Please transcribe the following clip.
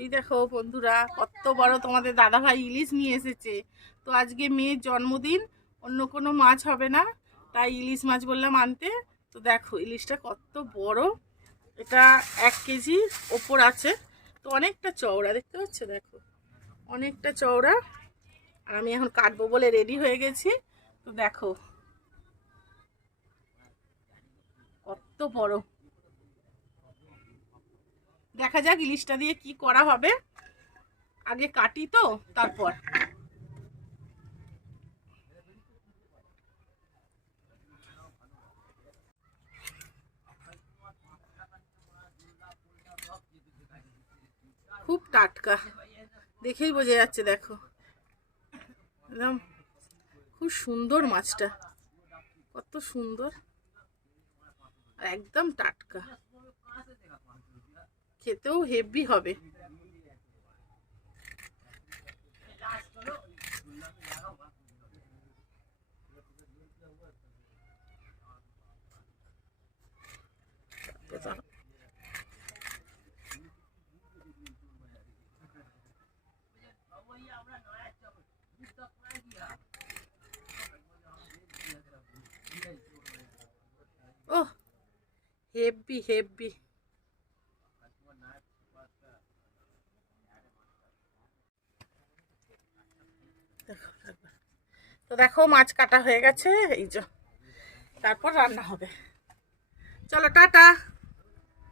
এই দেখো বন্ধুরা, কত বড় তোমাদের দাদাভাই ইলিশ নিয়ে এসেছে। তো আজকে মেয়ের জন্মদিন, অন্য কোনো মাছ হবে না, তাই ইলিশ মাছ বললাম আনতে। তো দেখো ইলিশটা কত বড়, এটা 1 কেজি ওপর আছে। তো অনেকটা চওড়া, দেখতে পাচ্ছ? দেখো অনেকটা চওড়া। আর আমি এখন কাটবো বলে রেডি হয়ে গেছি। তো দেখো কত বড়। দেখা যাক ইলিশটা দিয়ে কি করা হবে, আগে কাটি তো তারপর। খুব টাটকা, দেখেই বোঝা যাচ্ছে। দেখো একদম খুব সুন্দর মাছটা, কত সুন্দর, আর একদম টাটকা, খেতেও হেভি হবে। ও হেভি হেভি। তো দেখো মাছ কাটা হয়ে গেছে, এই যে তারপর রান্না হবে। চলো টাটা।